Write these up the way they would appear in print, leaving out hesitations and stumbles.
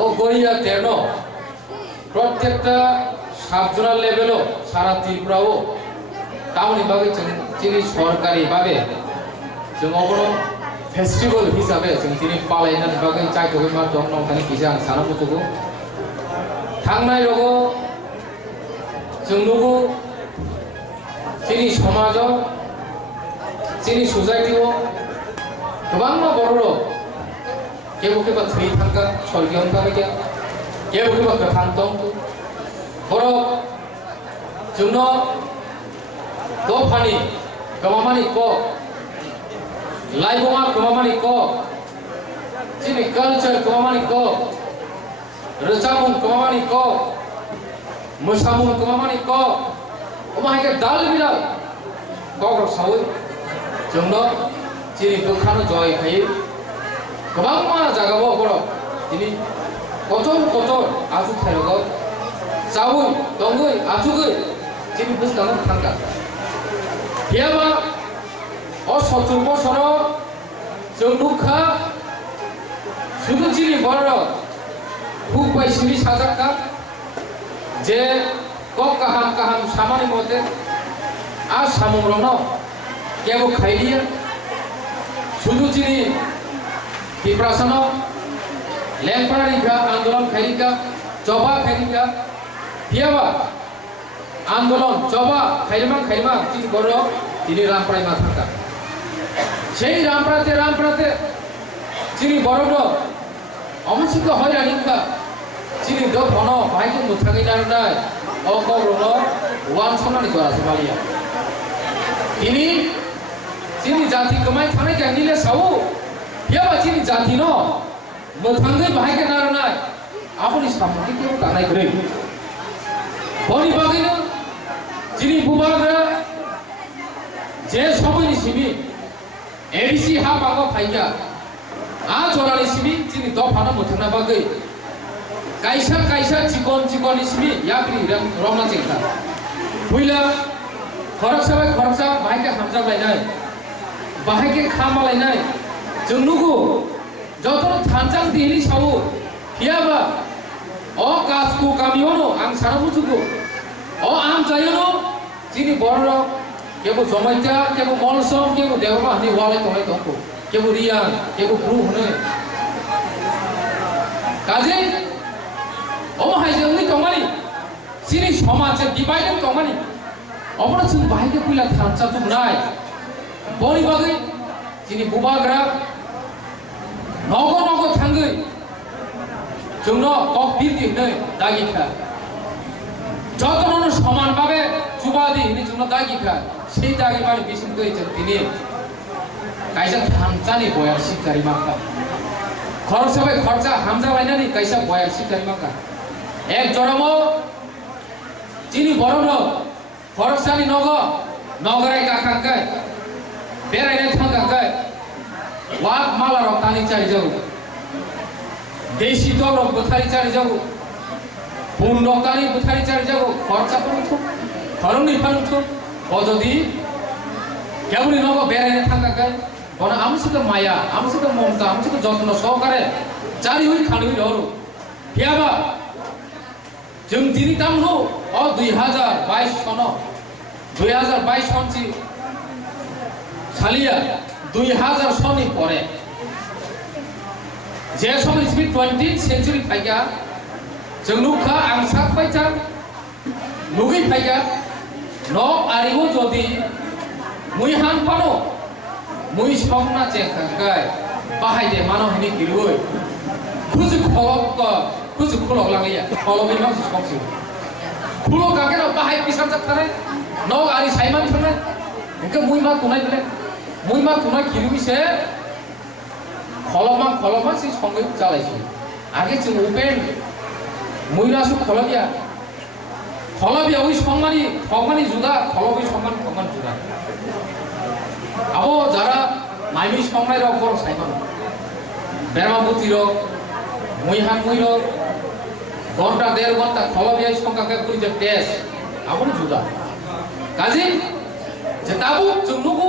ও গড়িয়া তেরনো প্রত্যেকটা সাবজোনাল লেভেলও সারা ত্রিপুরাও টাউনি বাগে যিনি সরকারি ভাবে जों अबनो फेस्टिवल हिसाबै जों दिनै पालायनानै बागै जायखौ मा दं नंखानि गिजा आं साना बुथुगौ थांनाय रगो जों नुगौ जोंनि समाजाव जोंनि ससाइटियाव गोबां बर'र केबो केबो थै थांगा स्वर्गीय थांगा केबो केबो गोथां दं बर' जोंनो दफानि गोबांमानि क लाइबोमा गोबांमानि क जोंनि कालचार गोबांमानि क रोजाबुं गोबांमानि क मोसामुं गोबांमानि क अमाहायके दाल बिदाल गग्रब सावै जोंनो जोंनि गोखानो जय फायो गोबांमा जागाबो बर' दिनै कतर आजु थायरगाव जावै दङै आजुगै जोंनि बुस्थानो थांगा बेयाबा अ 70 बছराव जों नुखा शुधु जोंनि बर' हुक बायसिनि साजाखा जे क काहाम सामानि मते आ सामुंरनो केबो खाइलिया शुधु जोंनि डिप्रेसनो लेंपरारिका आंदोलन खाइलिका जबा खाइलिका बेयाबा आंदोलन जबा खाइलमा जोंनि बर' दिनै रामप्राय मा थांगा সেই রামপ্রাতে যিনি বড় অমসিক হয়রানিকা যিনি দফন ভাইকে মুথাগি নারনায় অকরণ ওয়ান সনানি জরাসে বালিয়া তিনি যিনি জাতি কমাই থানায় গানিলে সাউ বেবা যিনি জাতি ন মুথাঙ্গি ভাইকে নারনায় আপনি সামনে কেউ কানাই করে বনি বাগিনো যিনি বুবাগরা যে সময়নি সিবি एडीसी हा बागो फाइका आ जरानि सिबि जिनि दफाना मुथना बागै काइसा चिकन सिबि याब्रि रमना जेंखा फुइला खरकसा बाहायके हामजा लायनाय बाहायके खामालायनाय जों नुगु जतन थानजां दिनि सावो हियाबा अ कासकु गामियावनो आं साना बुथुगु अ आम जायोनो जिनि बर' केबो जमाइता केबो मलसम केबो देवमा हनि वाले तोय तंको केबो रियान केबो ग्रु हने काजे अमहाय जोंनि तंगानि सिनि समाज डिवाइडेड तंगानि अबनो जों बाहायके फैला थानसा तुमनाय बनि बागै जिनि बुबाग्रा नगो थांगै जोंनो ककबिर दिनै दागिखा जतननो समान भाबे जुबादि हिनि जोंनो दागिखा সেই দাগি বাড়ি বিশিন কইছেন তিনি কাইসা থামচানি বয়ার শিকারি মাকা খরচ সবাই খরচা হামজা বাইনানি কাইসা বয়ার শিকারি মাকা এক জরম চিনি বড় খরচানি নগরাই কাকাঙ্কায় বেড়াইনে থাকাঙ্কায় ওয়াক মালা রক্তানি চাই যাও দেশি দর বুথারি চাই যাও বুন রক্তানি বুথারি চাই যাও খরচা পড়ুথ খরনি ফানুথ অযদি কেবলি নব বেড়াইনে থাকাকায় বনা আমসিকে মায়া আমসিকে মমতা আমসিকে যত্ন সহকারে জারি হই খানি হই রহরু হিয়াবা जों दिनै दामनो अ 2022 सन 2022 सनसि सालिया 2000 सननि परे जे समय 20th सेन्चुरी फाइगा जों नुखा आं साकबायथा नुगै फाइगा न आरिबो जदि मुइ हानफानो मुइ समना चेखांगाय बाहायदे मानहनि गिरुय खुजु खलक लांगैया खलबि मानसि समसि खुलो गाकेना बाहाय पिसार जाथारे न आरि साइमान थानाय एके मुइ मा तुनाय बले मुइ मा तुनाय गिरुबिसे खलमा सि संगै जालायसि आगे जों उपेन मुइनासु खलबिया खलबिया ওই সম্মানী जुदा खलबि সম্মান जुदा আবো যারা মাইমি সংনাই রক বড় সাইমান বেরামবুতি রক মুইহান মুই রক ঘন্টা 1.5 ঘন্টা খলবিয়া সংখ্যাকে করি যে টেস্ট আবো जुदा কাজে যে তাবু জুনুগু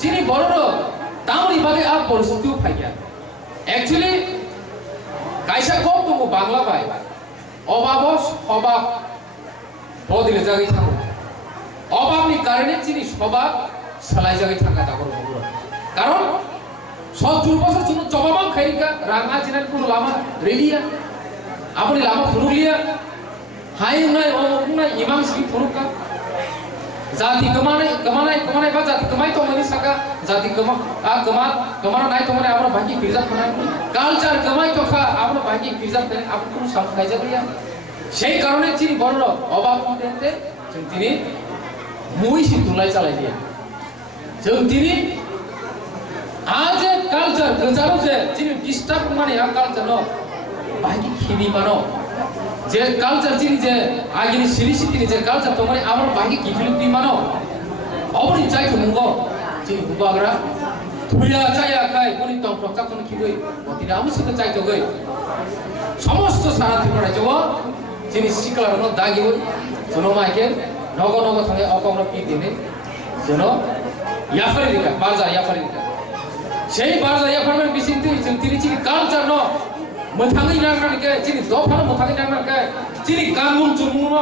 চিনি বড় তামনি বাগে আ পরিস্থিতিও ফাইয়া actually kaisa kok tu bangla bai obabos obab bodile jagai thango obabni karone chini sobab salai jagai thanga ta koro boguro karon 70 বছর জন্য জবাবাং খাইকা রাঙা জিনার কোন লামা রেলিয়া আপনি লামা ফুরুলিয়া হাই নাই অমুক নাই ইমাম সি ফুরুকা জাতি কমানাই বা জাতি কমাই তো মনি সাকা জাতি কমানা নাই তো মানে আমরা বাকি পিরজা খানাই কালচার কমাই তো খা আমরা বাকি পিরজা দেন আপনি কোন সাম খাই যাবিয়া সেই কারণে তিনি বড় অভাব দিতে তিনি মুই সি তুলাই চালাই দিয়া তিনি आज कल्चर गजारो जे जिनि डिस्टर्ब माने आ कल्चर न बाकी खिबी मानो जे कल्चर जिनि जे आगिनि सिरिसिति जे कल्चर तो माने आमर बाकी किफिलु बि मानो अबनि चाइ थुंगो जिनि बुबाग्रा थुया चाया खाय कोनि तम प्रक्ता कोन खिबै बतिना आमुसके चाइ तो गय समस्त सारा त्रिपुरा जव जिनि सिकलार न दागिबो जनो माइके नगो नगो थांगे अकमनो पि दिने जनो याफारि दिका बाजा याफारि दिका সেই বারজায়া ফারমের বিসিতি তিনি চিনি কালচার ন মথাঙ্গি নারনাকে চিনি দফানো মথাঙ্গি নারনাকে চিনি কানুন চুমুন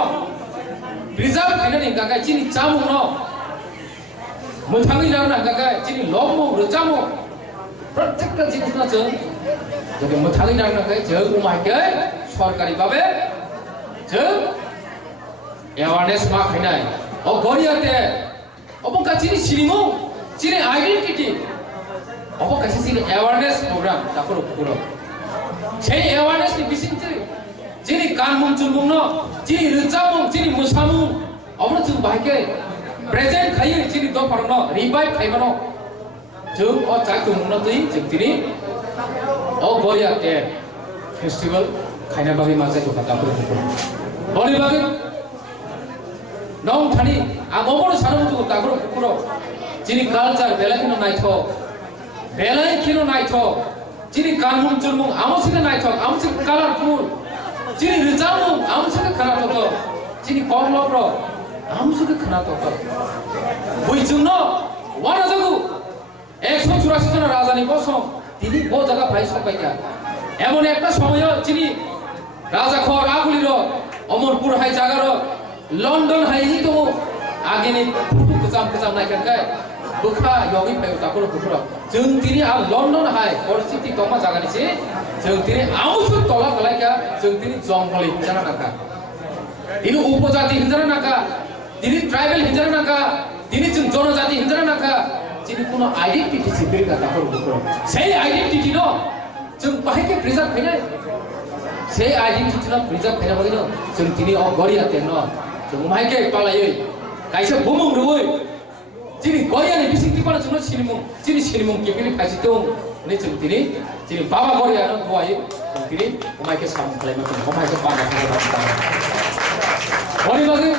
প্রিজার্ভ খাইনানি গাগায় চিনি চামুন ন মথাঙ্গি নারনা গাগায় চিনি লবমু রচামু প্রত্যেকটা জিনিস না जों যদি মথাঙ্গি নারনাকে जों উমাইকে সরকারি ভাবে जों অ্যাওয়ারনেস মা খাইনাই ও গরিয়াতে অবকা চিনি সিরিমু চিনি identity apa kasih sini awareness program takut kurang. Saya awareness ni bising jadi kanmung cumung no, jadi recamung, jadi musamung, apa tu bahagia present kaya jadi do parang no, revive kaya mana, jauh oh cai cumung no tu ini jadi oh boria ke festival kaya bagi masa tu kata kurang. Boleh bagi, nong thani, agama ni sana tu takut kurang. Jadi culture bela kena naik thok. বেলাই কিনো নাইথক যিনি কানুন চুরমুং আমসিকে নাইথক আমসিকে colourful যিনি রিজামুং আমসিকে খানাতক যিনি কমলব্র আমসিকে খানাতক বইজুন্ন ওয়ানাজাগু 184 জন রাজানি বসম তিনি ও জায়গা ভাই সবাইকা এমন একটা সময় যিনি রাজা খর আগুলির অমরপুর হাই জাগার লন্ডন হাই তো আগেনি কচাম নাইকাকায় बुखा योगी पायो ताको बुखरा जों तिनि आ लंडन हाय परिस्थिति तमा जागानि से जों तिनि आउसु तला गलायका जों तिनि जंगली हिजाना नाका तिनि उपजाति हिजाना नाका तिनि ट्राइबल हिजाना नाका तिनि जों जनजाति हिजाना नाका तिनि कोनो आइडेंटिटी सिबिर का ताको बुखरा सेई आइडेंटिटी न जों बाहायके प्रिजार्भ खायनाय सेई आइडेंटिटी न प्रिजार्भ खायना बागिनो जों तिनि अ गरियाते न जों माइके पालायै काइसे बुमुं रुबै jadi Korea ni bising tiba na cuma sinimung, jadi sinimung kipili pasti tu, ni cuma tini, jadi bapa Korea na dua ye, tini, umai ke sama kelima tu, umai ke bapa kita. Orang bagi,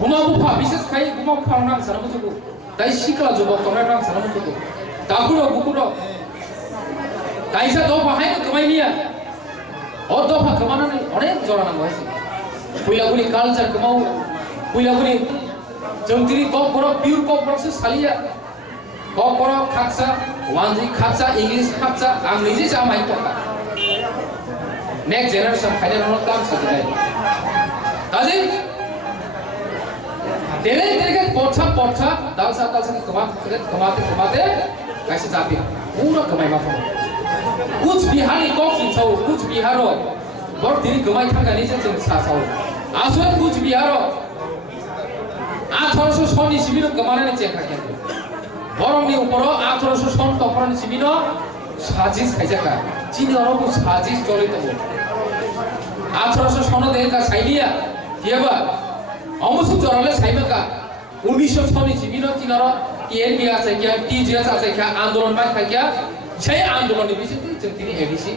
buma buka, bisnes kaya buma buka orang sana macam tu, tapi sikla juga orang sana macam tu, takuro bukuro, kaisa doa bahaya ke kemana ni ya, or doa kemana ni, orang joran ang bahasa, puila culture kemau, puila जों तिनी कब बरो pure कब बरो सालिया कब बरो खाक्सा वानजी खाक्सा English खाक्सा आं निजे जामाय तका नेक्स्ट जेनेरेशन फाइनल नो काम साजिनाय काजे तेरे के पोछा दालसा कमाते कैसे जाती पूरा कमाई माफा कुछ बिहारी कब सुनछौ कुछ बिहारो बर तिनी कमाई थांगा निजे जों सासाव आसो कुछ बिहारो 1800 সনनि সিবিনো কমানানে চেকা কেন বরংনি উপরো 1800 সন তপরনি সিবিনো সাজিস খাইজাকা চিনি অরব সাজিস চলিত 1800 সন দেকা সাইলিয়া কিবা অমসু জরালে সাইমাকা 1900 সননি সিবিনো চিনর টিএনবি আছে কি টিজিএস আছে কি আন্দোলন মাই খাইয়া সেই আন্দোলননি বিষয়টি जों তিনি এডিসি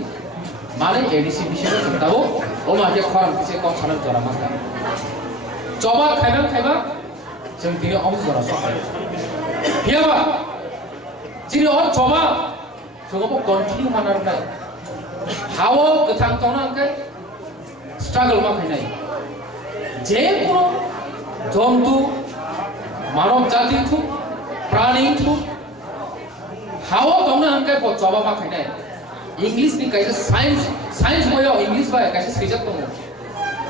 মানে এডিসি বিষয়ে চিন্তাও ও মাকে খরাম কিছু কম সানাম জরা মাকা জবা খাইবা जों तिनी अमस जरा सकाय हियाबा तिनी अ जमा जोंबो कन्टिन्यू मानारनाय हावो गथां तोना अंके स्ट्रागल मा खायनाय जे कोनो जंतु मानव जाति थु प्राणी थु हावो तोना अंके जबा मा खायनाय English ni kaisa science boyo English ba kaisa subject tongo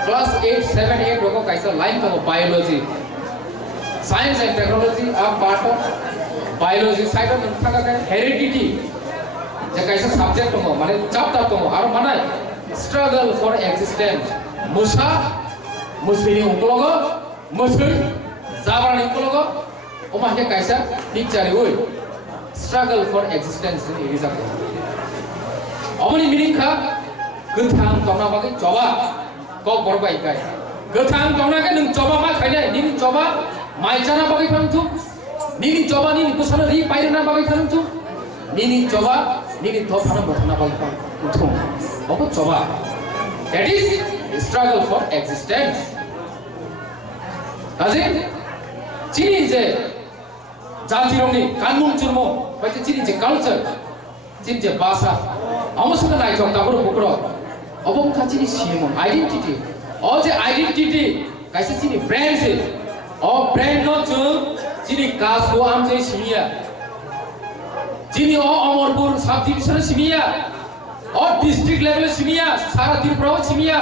class 8 7 8 roko kaisa line tongo biology science and technology are part of biology side of thaka ka heredity je kaisa subject tongo mane chapter tongo aro mana struggle for existence musa musini ungkologo musui zabarani ungkologo oma ke kaisa picture oi struggle for existence ni iriza 어머니 미링카 그탕 동나바기 줘봐 꼭 벌어봐 이까이 그탕 동나게 능 줘봐 막 가냐 니는 줘봐 마이잖아 바기 파는 중 니는 줘봐 니는 부산을 이 바이러나 바기 파는 중 니는 줘봐 니는 더 파는 못하나 바기 파는 중 어머 줘봐 that is struggle for existence 아직 진이 이제 자티롱니 간뭉줄모 맞지 진이 이제 culture 진이 이제 바사 아무서가 나이 정답으로 보그러 어벙카치니 시몬 아이덴티티 어제 아이덴티티 가이스치니 브랜드 어 브랜드 중 지니 가스고 암제 시미야 지니 어머르पुर sub division सिमिया और district level सिमिया सारा त्रिपुरा सिमिया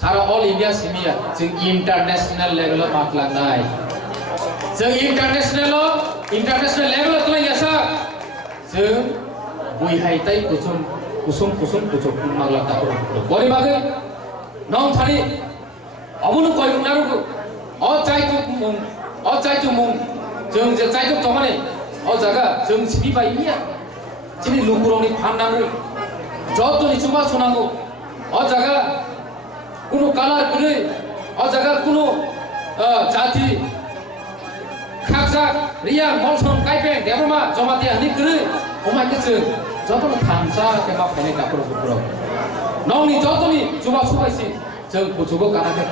सारा all India सिमिया जों international level mark लानाय जों international level तलायसा जों बयहाय ताय kusum magla takor bori bage nong thani amunu koi naru o chai tu mung jeng je chai tu tomane o jaga jeng sibi bai nia chini lukuroni phannagu joto ni chuma sunangu o jaga kuno color kure o jaga kuno jati khaksa ria molson kaipe debrama joma dia ni kure o ma ke jeng 저도 감사 개막 배내 앞으로 부끄러. 너니 저도니 주바 수바시 정 고주고 가나게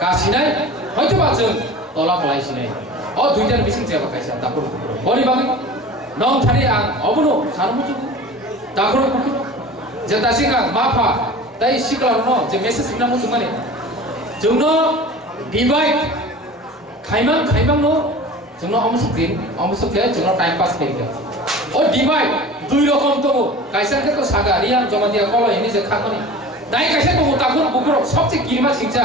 가시네. 허이트 바정 떨라 발라이시네. 두이전 미싱 제바 가시 앞으로 부끄러. 머리 방에 넌 타리 안 어부노 사람 주고 앞으로 부끄러. 제 다시가 마파 다이 시클라노 제 메시지 나무 중간에 정너 디바이드 가이망노 정너 어무석게 정너 타임 파스 되게. Divide দুই রকম তো কাইসার ক্ষেত্রে Saga Riyan জমা দিয়া call এনে যে খাকনি দাই কাইসা তো তাকুর বুকুর সবচেয়ে গিরমা শিক্ষা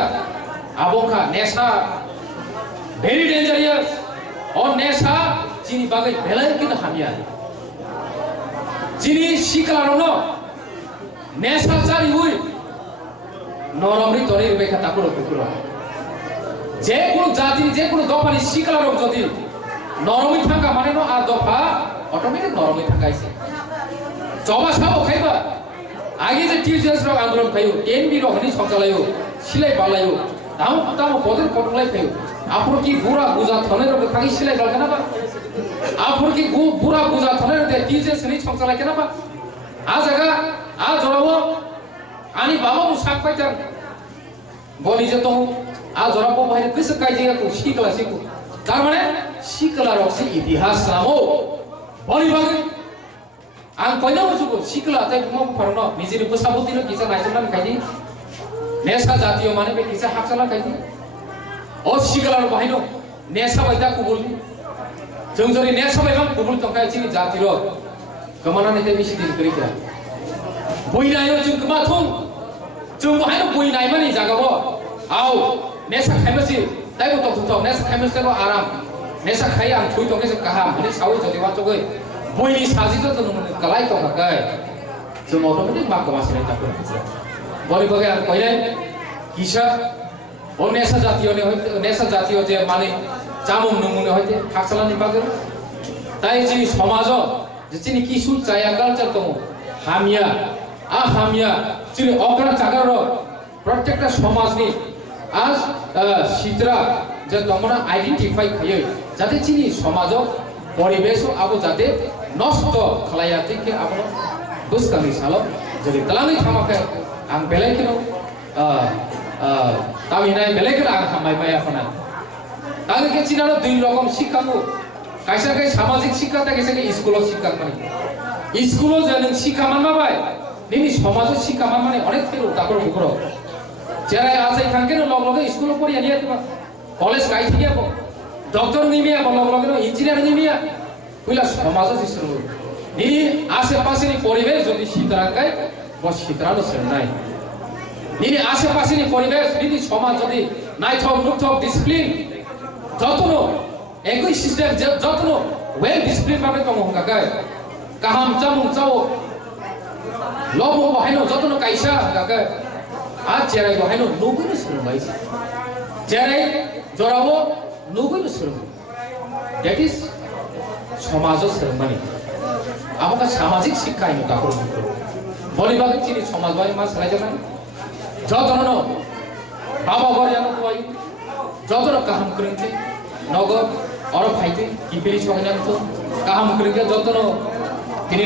আবংখা নেশা ভেরি ডেঞ্জারিয়াস ও নেশা চিনি বাগে ভেলাই কিন্তু হামিয়া চিনি শিকলানো নেশা চারি হই নরমরি তরি রেখা তাকুর বুকুর যে কোনো জাতি যে কোনো দফানি শিকলানো যদি নরমি থাকা মানে ন আর দফা অটোমেটিক নরমে থাকাইছে জবা সাবো খাইবা আগে যে টিচার্স রা আন্দোলন খাইও এনবি র হনি সংচালায়ও সিলাই বালায়ও দাম পদের পটলাই খাইও আপর কি বুড়া বুজা থনে র খাগি সিলাই বাল কেনা বা আপর কি বুড়া বুজা থনে র টিচার্স নি সংচালাই কেনা বা আ জায়গা আ জরাবো আনি বাবা মু সাক পাইতাম বলি যে তো আ জরাবো ভাই কিস কাই জায়গা তো শিখলা শিখু তার মানে শিখলা রক্সি ইতিহাস নামো বলি বাগে আং কইনা বুঝুগো শিখলা তাই বুমা ফারনো নিজের বসাবতির কিসা নাইজনা খাইদি নেশা জাতীয় মানে বে কিসা হাকসালা খাইদি ও শিখলার বাহিনো নেশা বাইদা কুবুলি जोंजोरी नेशा बायबां कुबुल तंखाय चिनि जातिर गमाना नेते मिसि दिन करिका बयनायो जों गमाथुं जों बहायनो बयनाय मानि जागाबो आव नेशा खायमसि दाइबो तथुथ नेशा खायमसिबो आराम नेशा खाय आं थुइ तंगे काहाम माने सावै जदिवा चगै बयनि साजिजो जों मन कलाय तंखाय जों अटोमेटिक मा गमासिनाय ताको बरि बगे आं कइनाय किसा ও নেশা জাতীয় যে মানে জামুন নমুনে হইতে হাকসালানি বাগে তাই যিনি সমাজ যে যিনি কিছু চায়া কালচার তম হামিয়া হামিয়া যিনি অগ্রা জাগার প্রত্যেকটা সমাজনি আজ সিতরা যে তোমরা আইডেন্টিফাই খাই যাতে যিনি সমাজ পরিবেশ আবো যাতে নষ্ট খালাইয়া থেকে আবো বুঝকানি সালো যদি তালানি থামাকে আং বেলাই কেন তামি নাই বেলেগ আং হামাই মাই আফনা তাকে কে চিনানো দুই রকম শিক্ষা কো কাইসা কে সামাজিক শিক্ষা থাকে সে স্কুল শিক্ষা মানে স্কুল যে শিক্ষা মানবা ভাই নিনি সমাজ শিক্ষা মানে অনেক ফেরো তাকর বুকর যারা আছে খানকে লগ লগে স্কুল পড়ি আনিয়া দিবা কলেজ কাই থেকে ডক্টর নিমিয়া লগ লগে ইঞ্জিনিয়ার নিমিয়া কইলা সমাজ শিক্ষা নিনি আশেপাশের পরিবেশ যদি শীতরাঙ্গায় শীতরানো নাই নিনি আশেপাশের পরিবেশ নিনি সমাজ যদি নাইথক নুথক ডিসিপ্লিন যতন একই সিস্টেম যতন ওয়েল ডিসিপ্লিন ভাবে দङ হंगाखाय गाहाम जामुं जाओ लबो बाहायनो जतन कायसा हंगाखाय आ जेराय बाहायनो नुगैनो सोलोंबाय जेराय जरावो नुगैनो सोलोंबाय दैट इज समाज सोलोंबाय आमका सामाजिक शिक्षा हिनो दाखर बलिबाग चिनि समाज बाय मा सालाय जानाय जतन बाबा बरियानो कोय जतन गाहाम करंते नगद और फाइते किपिली सहायनांत गाहाम करंते जतन তিনি